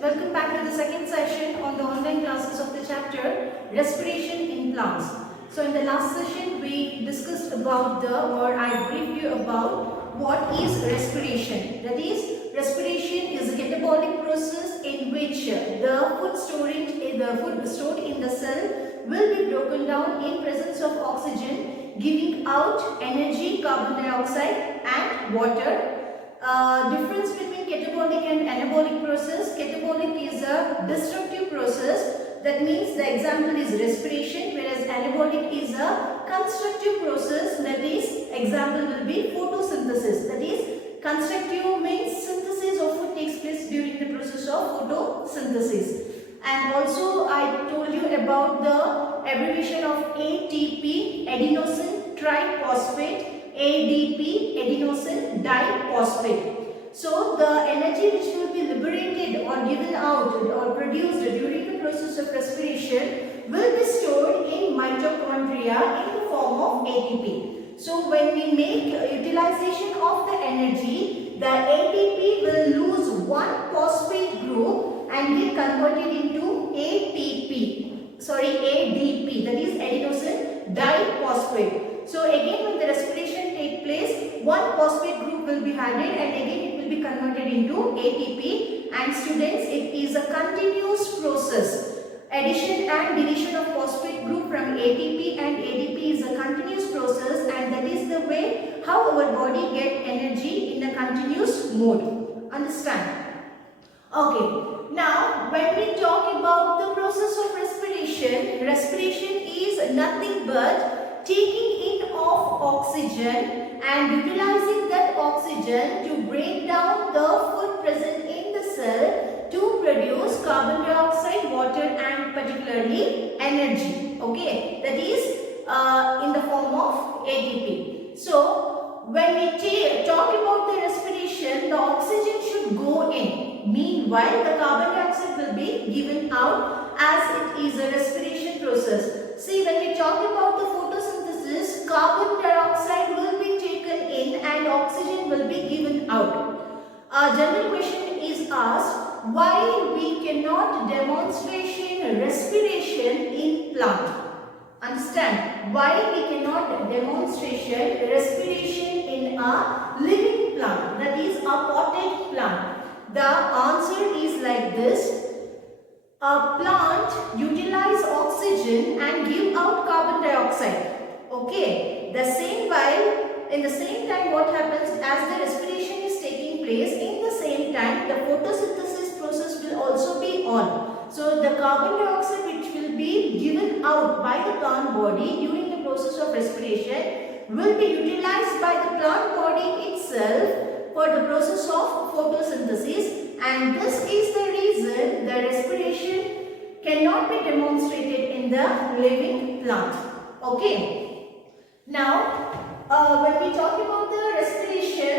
welcome back to the second session on the online classes of the chapter Respiration in Plants. So in the last session we discussed about I briefed you about what is respiration. That is, respiration is a catabolic process in which the food stored in the cell will be broken down in presence of oxygen, giving out energy, carbon dioxide and water. Difference between catabolic and anabolic process. Catabolic is a destructive process. That means the example is respiration, whereas anabolic is a constructive process. That is, example will be photosynthesis. That is, constructive means synthesis of food takes place during the process of photosynthesis. And also I told you about the abbreviation of ATP, adenosine triphosphate, ADP, adenosine diphosphate. So the energy which will be liberated or given out or produced during the process of respiration will be stored in mitochondria in the form of ATP. So when we make utilization of the energy, the ATP will lose one phosphate group and be converted into ADP, that is adenosine diphosphate. So again, when the respiration takes place, one phosphate group will be added and again it will be converted into ATP. And students, it is a continuous process. Addition and deletion of phosphate group from ATP and ADP is a continuous process, and that is the way how our body get energy in a continuous mode. Understand? Okay. Now, when we talk about the process of respiration, respiration is nothing but taking in of oxygen and utilizing that oxygen to break down the food present in the cell to produce carbon dioxide, water and particularly energy. Okay, that is in the form of ATP. So, when we talk about the respiration, the oxygen should go in. Meanwhile, the carbon dioxide will be given out as it is a respiration process. See, when we talk about the photosynthesis, carbon dioxide will be taken in and oxygen will be given out. A general question is asked, why we cannot demonstration respiration in plant? Understand? Why we cannot demonstration respiration in a living plant, that is a potted plant? The answer is like this. A plant utilize oxygen and give out carbon dioxide. Okay. In the same time what happens as the respiration is taking place, in the same time the photosynthesis process will also be on. So the carbon dioxide which will be given out by the plant body during the process of respiration will be utilized by the plant body itself for the process of photosynthesis, and this is the reason the respiration cannot be demonstrated in the living plant. Okay. Now, when we talk about the respiration,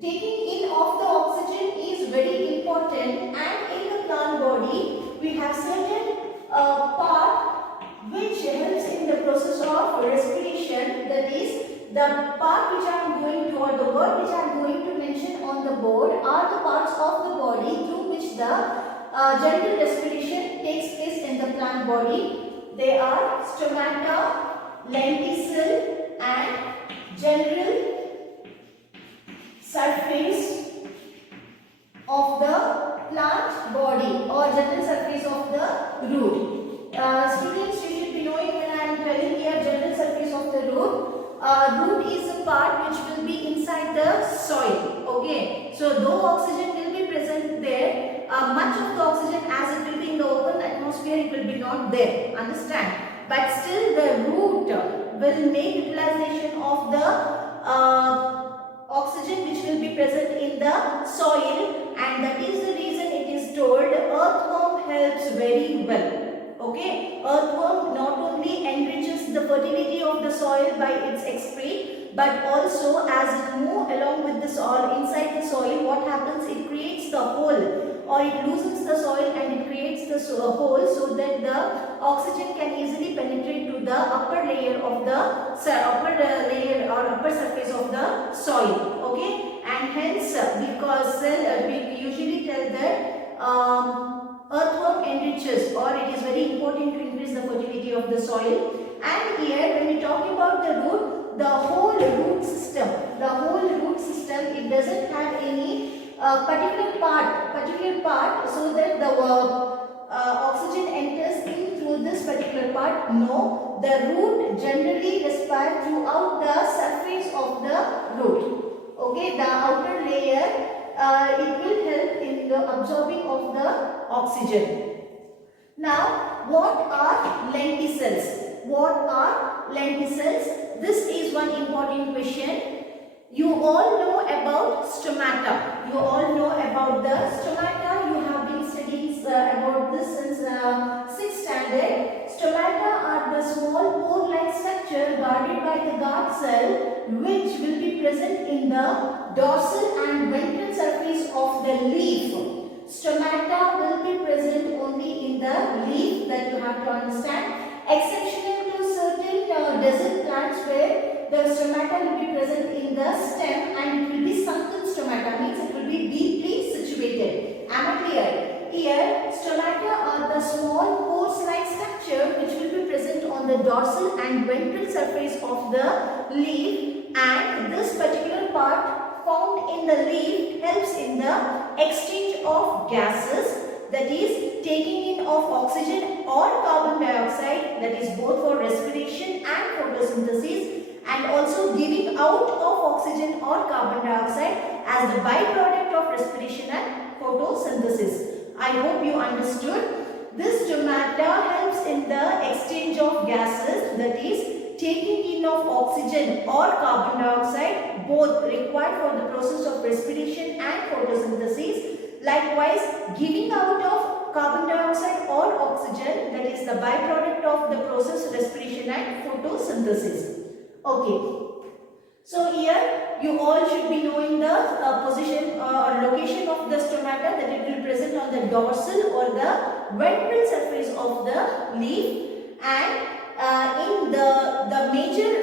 taking in of the oxygen is very important, and in the plant body we have certain part which helps in the process of respiration. That is, the part which I am going to, or the word which I am going to mention on the board are the parts of the body through which the general respiration takes place in the plant body. They are stomata, lenticule and general surface of the plant body or general surface of the root. Students, you should be knowing when I am telling here general surface of the root. Root is a part which will be inside the soil. Okay. So though oxygen will be present there, much of the oxygen as it will be in the open atmosphere, it will be not there. Understand? But still the root will make utilization of the oxygen which will be present in the soil, and that is the reason it is told earthworm helps very well. Okay, earthworm not only enriches the fertility of the soil by its excrete, but also as it moves along with the soil inside the soil, what happens? It creates the hole, or it loosens the soil and it creates the hole so that the oxygen can easily penetrate to the upper layer of the upper surface of the soil. Okay, and hence because we usually tell that earthworm enriches, or it is very important to increase the fertility of the soil. And here when we talk about the root, the whole root system, it doesn't have any particular part so that the oxygen enters in through this particular part. No, the root generally respires throughout the surface of the root. Okay, the outer layer, it will help in the absorbing of the oxygen. Now, what are lenticels? What are lenticels? This is one important question. You all know about stomata. You all know about the stomata. You have been studying about this since 6th standard. Stomata are the small pore-like structure guarded by the guard cell, which will be present in the dorsal and ventral surface of the leaf. Stomata will be present only in the leaf, that you have to understand. Exceptional to certain desert plants where the stomata will be present in the stem, and it will be sunken stomata, means it will be deeply situated. Am I clear? Here, stomata are the small pores-like structure which will be present on the dorsal and ventral surface of the leaf, and this particular part found in the leaf helps in the exchange of gases, that is taking in of oxygen or carbon dioxide, that is both for respiration and photosynthesis, and also giving out of oxygen or carbon dioxide as the byproduct of respiration and photosynthesis. I hope you understood. This stomata helps in the exchange of gases, that is taking in of oxygen or carbon dioxide, both required for the process of respiration and photosynthesis. Likewise, giving out of carbon dioxide or oxygen, that is the byproduct of the process respiration and photosynthesis. Okay. So here you all should be knowing the position or location of the stomata, that it will present on the dorsal or the ventral surface of the leaf, and in the major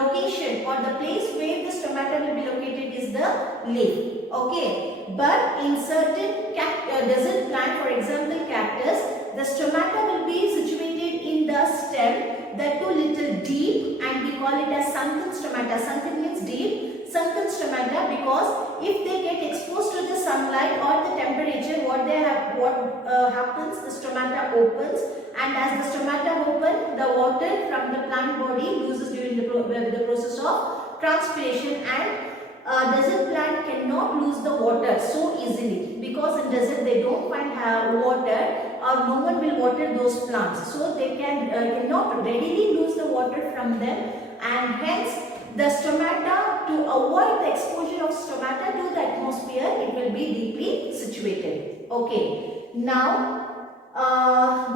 location or the place where the stomata will be located is the leaf. Okay, but in certain desert plant, for example cactus, the stomata will be situated in the stem, that too little deep, and we call it as sunken stomata. Sunken means deep. Sunken stomata, because if they get exposed to the sunlight or the temperature, what happens, the stomata opens, and as the stomata open, the water from the plant body loses during the process of transpiration, and desert plant cannot lose the water so easily, because in desert they don't find water, or no one will water those plants, so they cannot readily lose the water from them, and hence the stomata, to avoid the exposure of stomata to the atmosphere, it will be deeply situated. Okay, now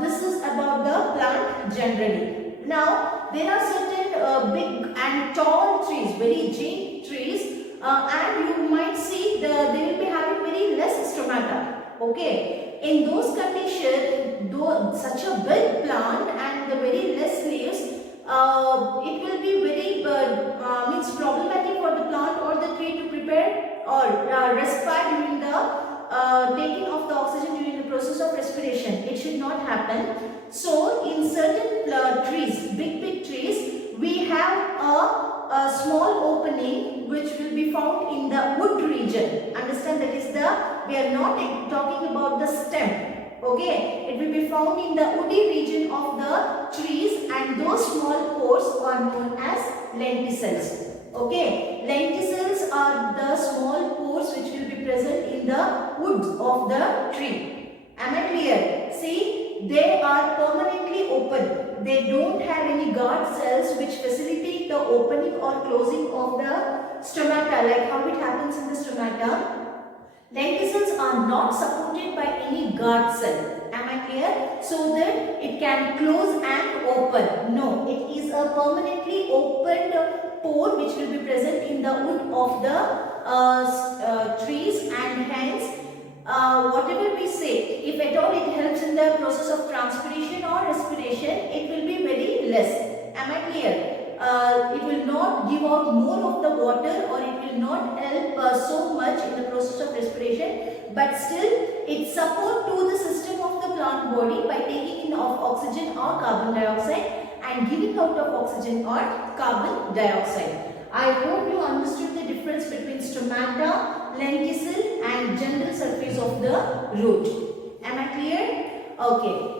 this is about the plant generally. Now there are certain big and tall trees, very giant trees, and you might see they will be having very less stomata. Okay, in those conditions, though such a big plant and the very less leaves, it will be very means problematic for the plant or the tree to prepare or respire during the taking of the oxygen during the process of respiration. It should not happen. So in certain trees, big trees, we have a small opening which will be found in the wood region. Understand, that is we are not talking about the stem. Okay, it will be found in the woody region of the trees, and those small pores are known as lenticels. Okay, lenticels are the small pores which will be present in the wood of the tree. Am I clear? See, they are permanently open. They don't have any guard cells which facilitate the opening or closing of the stomata, like how it happens in the stomata. Lenticels are not supported by any guard cell. Am I clear? So that it can close and open. No, it is a permanently opened pore which will be present in the wood of the trees, and hence whatever we say, if at all it helps in the process of transpiration or respiration, it will be very less. Am I clear? It will not give out more of the water, or it will will not help so much in the process of respiration, but still it support to the system of the plant body by taking in of oxygen or carbon dioxide and giving out of oxygen or carbon dioxide. I hope you understood the difference between stomata, lenticule and general surface of the root. Am I clear? Okay.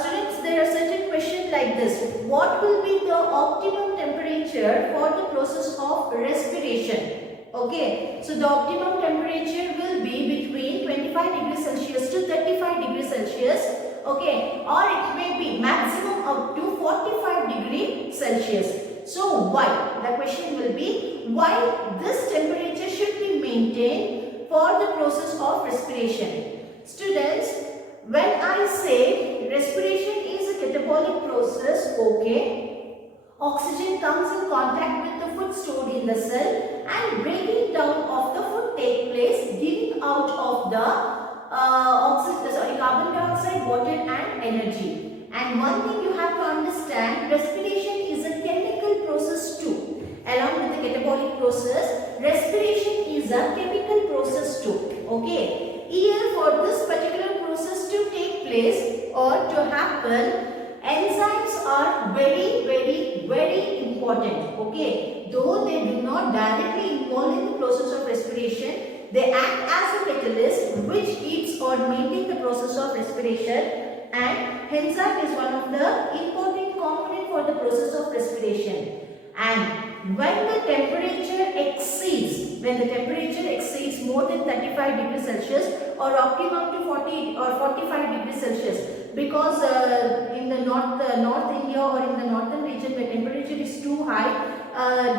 Students, there are certain questions like this. What will be the optimum temperature for the process of respiration? Okay. So the optimum temperature will be between 25 degrees Celsius to 35 degrees Celsius. Okay. Or it may be maximum up to 45 degrees Celsius. So why? The question will be why this temperature should be maintained for the process of respiration. Students, when I say respiration is a catabolic process, okay, oxygen comes in contact with the food stored in the cell and breaking down of the food take place, giving out of the carbon dioxide, water and energy. And one thing you have to understand, respiration is a chemical process too. Along with the catabolic process, respiration is a chemical process too. Okay. Here for this particular process to take place or to happen, enzymes are very important. Okay. Though they do not directly involve in the process of respiration, they act as a catalyst which keeps or maintains the process of respiration, and enzyme is one of the important component for the process of respiration. And when the temperature exceeds more than 35 degrees Celsius or optimum to 40 or 45 degrees Celsius, because in the North India or in the northern region where temperature is too high,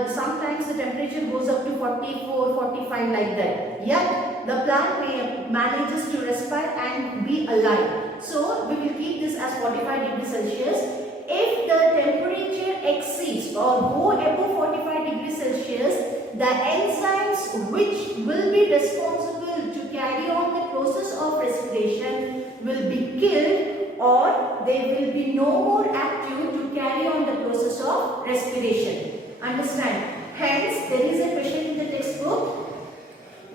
sometimes the temperature goes up to 44, 45 like that. Yet the plant manages to respire and be alive. So we will keep this as 45 degrees Celsius. If the temperature exceeds or go above 45 degrees Celsius, the enzymes which will be responsible to carry on the process of respiration will be killed, or they will be no more active to carry on the process of respiration. Understand? Hence, there is a question in the textbook.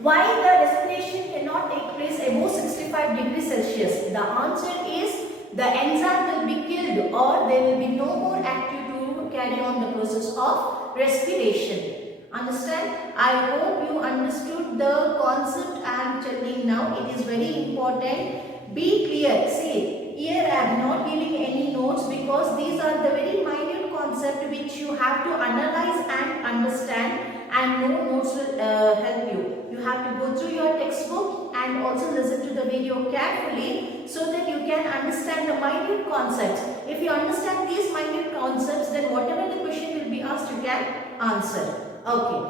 Why the respiration cannot take place above 65 degrees Celsius? The answer is the enzyme will be killed or they will be no more active to carry on the process of respiration. Understand? I hope you understood the concept I am telling now. It is very important. Be clear. See, here I am not giving any notes because these are the very minute concept which you have to analyze and understand, and no notes will help you. You have to go through your textbook and also listen to the video carefully so that you can understand the minute concepts. If you understand these minute concepts, then whatever the question will be asked, you can answer. Okay.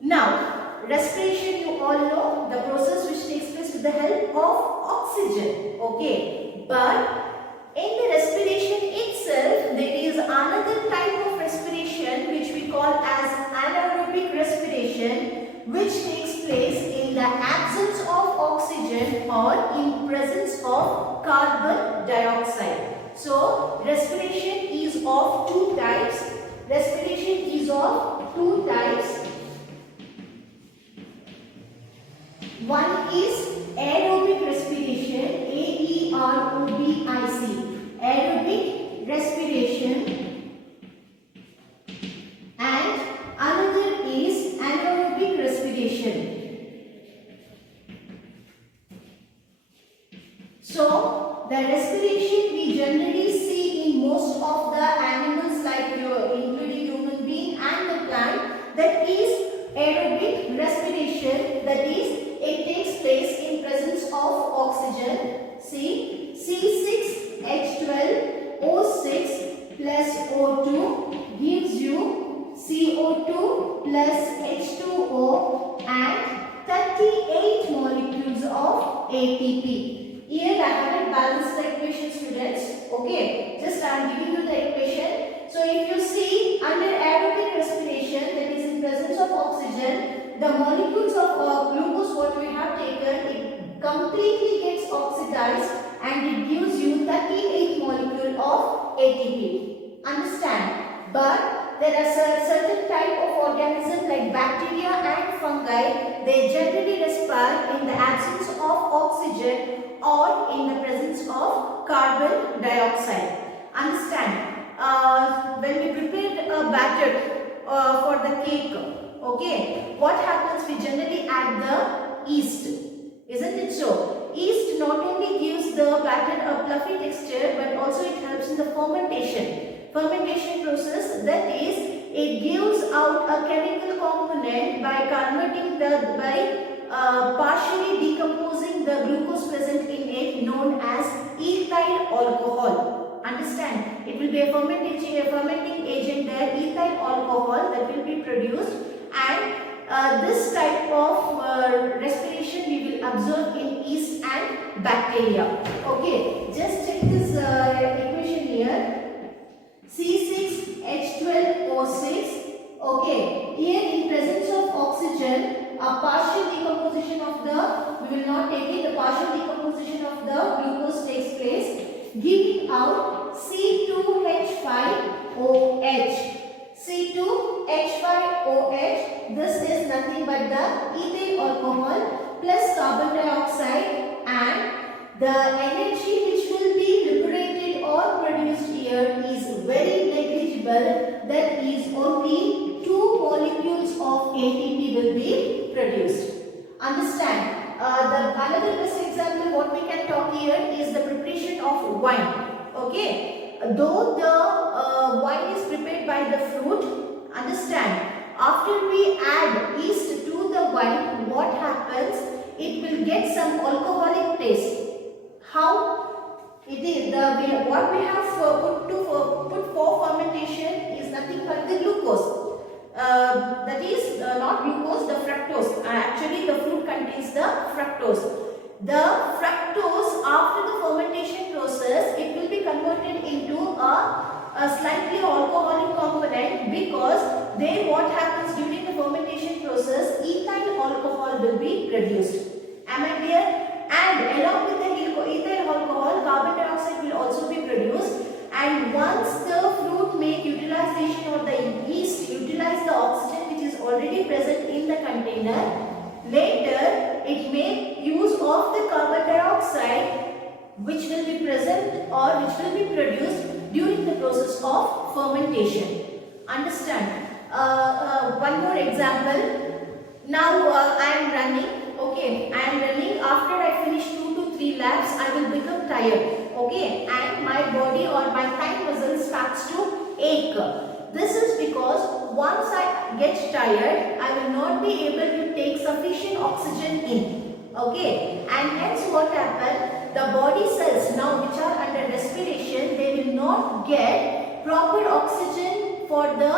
Now, respiration, you all know the process which takes place with the help of oxygen. Okay. But in the respiration itself, there is another type of respiration which we call as anaerobic respiration, which takes place in the absence of oxygen or in presence of carbon dioxide. So, respiration is of two types. Respiration is of two types. One is aerobic respiration, A-E-R-O-B-I-C, aerobic respiration, and another is anaerobic respiration. So, the respiration we generally see in most of the animals like including human being and the plant, that is aerobic respiration, that is it takes place in presence of oxygen. See, C6H12O6 plus O2 gives you CO2 plus H2O and 38 molecules of ATP. Here I haven't balanced the equation, students. Okay, just I am giving you the equation. So if you see under aerobic respiration, that is in presence of oxygen, the molecules of glucose what we have taken, it completely gets oxidized and it gives you 38 molecule of ATP. Understand? But there are certain type of organisms like bacteria and fungi. They generally respire in the absence of oxygen or in the presence of carbon dioxide. Understand? When we prepare a batter for the cake, okay, what happens? We generally add the yeast, isn't it so? Yeast not only gives the batter a fluffy texture, but also it helps in the fermentation process. That is, it gives out a chemical component by partially decomposing the glucose present in it, known as ethyl alcohol. Understand? It will be a fermenting agent there, ethyl alcohol, that will be produced, and this type of respiration we will observe in yeast and bacteria. Okay, just check this equation here. C6H12O6. Okay, here in presence of oxygen, a partial decomposition of we will not take it, the partial decomposition of the glucose takes place, giving out C2H5OH. C2H5OH, this is nothing but the ethyl alcohol plus carbon dioxide, and the energy which will be liberated or produced here is very negligible. That is, only 2 molecules of ATP will be produced. Understand? Another best example what we can talk here is the preparation of wine. Okay, though the wine is prepared by the fruit, understand, after we add yeast to the wine, what happens? It will get some alcoholic taste. How? It is what we have put for fermentation is nothing but the glucose. That is not glucose, the fructose. Actually, the fruit contains the fructose. The fructose, after the fermentation process, it will be converted into a slightly alcoholic component, because then what happens during the fermentation process, ethyl alcohol will be produced. Am I clear? And along with the ethyl alcohol, carbon dioxide will also be produced. And once the fruit make utilization, or the yeast utilize the oxygen which is already present in the container, later it make use of the carbon dioxide which will be present or which will be produced during the process of fermentation. Understand? One more example. Now I am running. Okay, I am running. After I finish 2 to 3 laps, I will become tired. Okay, and my body or my thigh muscle starts to ache. This is because once I get tired, I will not be able to take sufficient oxygen in. Okay, and hence what happens? The body cells now which are under respiration, they will not get proper oxygen for the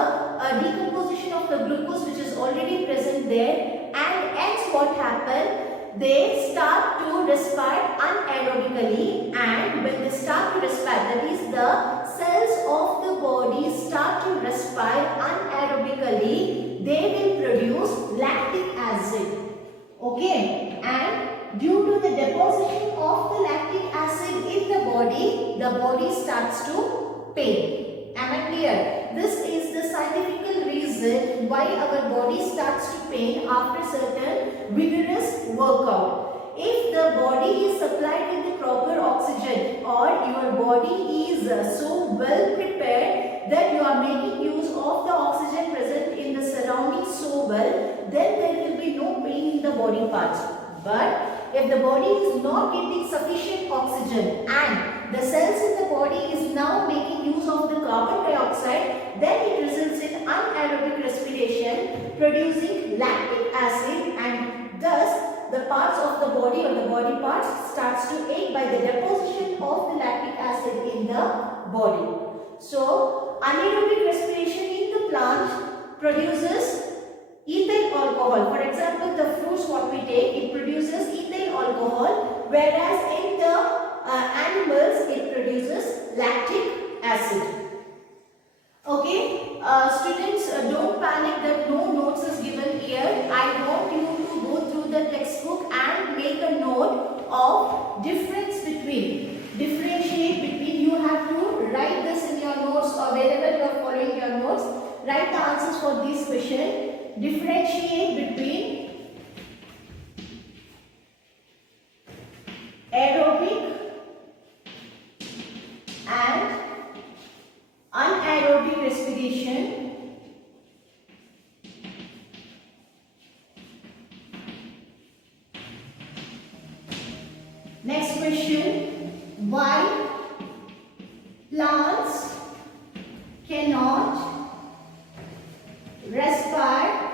decomposition of the glucose which is already present there, and hence what happens? They start to respire anaerobically, and when they start to respire, that is, the cells of the body start to respire anaerobically, they will produce lactic acid. Okay, and due to the deposition of the lactic acid in the body starts to pain. Am I clear? This is the scientific reason why our body starts to pain after certain vigorous workout. If the body is supplied with the proper oxygen, or your body is so well prepared that you are making use of the oxygen present in the surroundings so well, then there will be no pain in the body parts. But if the body is not getting sufficient oxygen and the cells in the body is now making use of the carbon dioxide, then it results in anaerobic respiration, producing lactic acid, and thus the parts of the body or the body parts starts to ache by the deposition of the lactic acid in the body. So anaerobic respiration in the plant produces ethyl alcohol. For example, the fruits what we take, it produces ethyl alcohol, whereas in the animals it produces lactic acid. Okay, students, don't panic that no notes is given here. I want you to go through the textbook and make a note of differentiate between, you have to write this in your notes or wherever you are following your notes, write question. Differentiate between aerobic and anaerobic respiration. Next question. Why plants cannot respire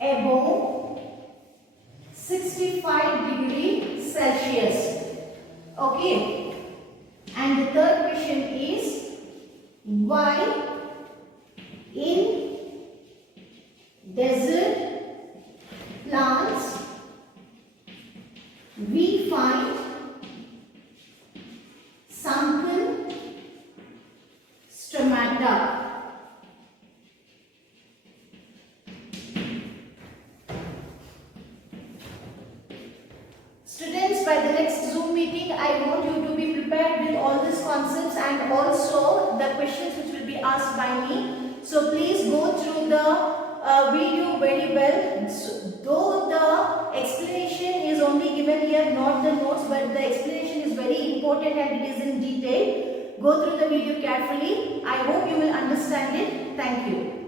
above 65 degrees Celsius. Okay. And the third question is, why in desert plants we find sunken stomata? Students, by the next Zoom meeting, I want you to be prepared with all these concepts and also the questions which will be asked by me. So please go through the video very well. So, though the explanation is only given here, not the notes, but the explanation is very important and it is in detail. Go through the video carefully. I hope you will understand it. Thank you.